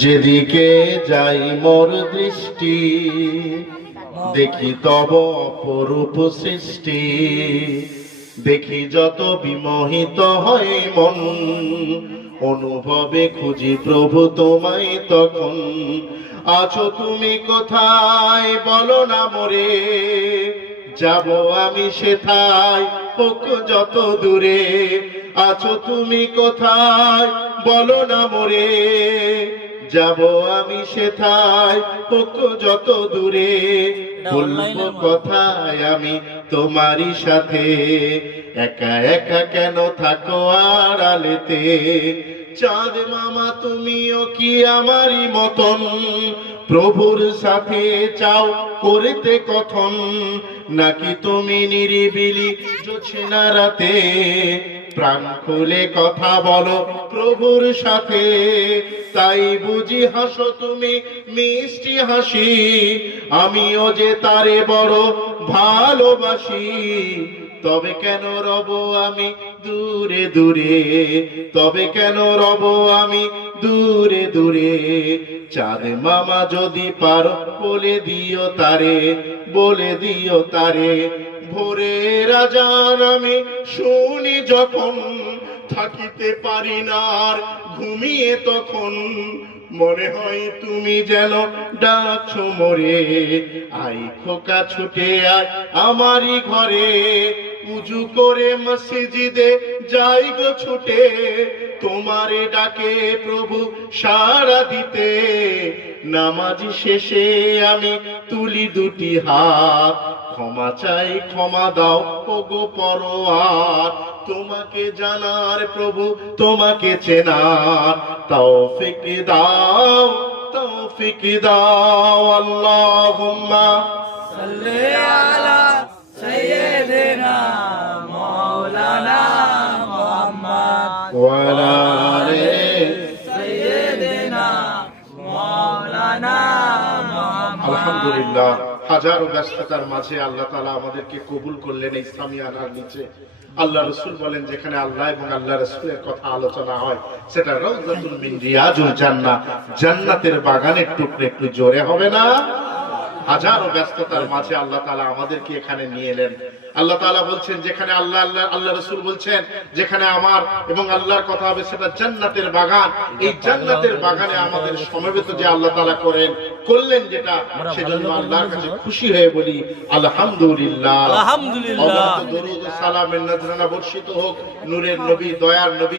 যেদিকে যাই মোর দৃষ্টি দেখি তব অপরূপ সৃষ্টি, দেখি যত বিমোহিত হয় মন, অনুভবে খুঁজি প্রভু তোমায় তখন। আছো তুমি কোথায় বলো না মোরে, যাব আমি সেথায় হোক যত দূরে। আছো তুমি কোথায় বলো না মোরে, যাব আমি সেথায় হোক যত দূরে। বলবো কথায় আমি তোমারই সাথে, একা একা কেন থাকো আড়ালেতে। চাঁদ মামা তুমিও কি আমারই মতন, প্রভুর সাথে চাও করিতে কথন, নাকি তুমি নিরিবিলি জোছনা রাতে প্রাণ খুলে কথা বলো প্রভুর সাথে। তাই বুঝি হাসো তুমি মিষ্টি হাসি, আমিও যে তারে বড় ভালোবাসি। তবে কেন রব আমি দূরে দূরে, তবে কেন রব আমি দূরে দূরে। চাঁদ মামা যদি পারো বলে দিও তারে, বলে দিও তারে। ভোরের আজান আমি শুনি যখন, থাকিতে পারি না আর ঘুমিয়ে তখন। মনে হয় তুমি যেন ডাকছো মোরে, আই খোকা ছুটে আয় আমারই ঘরে। উজু করে মসজিদে যাই গো ছুটে, তোমারে ডাকে প্রভু সাড়া দিতে। নামাজ শেষে আমি তুলি দুটি হাত, ক্ষমা চাই ক্ষমা দাও ওগো পরোয়ার। তোমাকে জানার প্রভু তোমাকে চেনার তৌফিক দাও, তৌফিক দাও। আল্লাহুম্মা সাল্লি আলা সাইয়্যিদিনা মাওলানা মুহাম্মদ ওয়া আলা আলি সাইয়্যিদিনা মাওলানা মুহাম্মদ। আলহামদুলিল্লাহ, হাজারো ব্যস্ততার মাঝে আল্লাহ তাআলা আমাদেরকে কবুল করলেন এই ইসলামী আনার নিচে। আল্লাহ রাসূল বলেন, যেখানে আল্লাহ এবং আল্লাহ রাসূলের কথা আলোচনা হয় সেটা রাউযাতুল মিন রিয়াজুল জান্নাহ, জান্নাতের বাগানের টুকরো। একটু জোরে হবে না? হাজারো ব্যস্ততার মাঝে আল্লাহ তাআলা আমাদেরকে এখানে নিয়ে এলেন। আল্লাহ তাআলা বলছেন, যেখানে আল্লাহ আল্লাহ আল্লাহ রাসূল বলছেন যেখানে আমার এবং আল্লাহর কথা হবে সেটা জান্নাতের বাগান। এই জান্নাতের বাগানে আমাদের সমবেত যে আল্লাহ তাআলা করলেন যেটা, সেজন্য আল্লাহর কাছে খুশি হয়ে বলি আলহামদুলিল্লাহ। আলহামদুলিল্লাহ। দরুদ ও সালামের নজরানা বর্ষিত হোক নূরের নবী, দয়ার নবী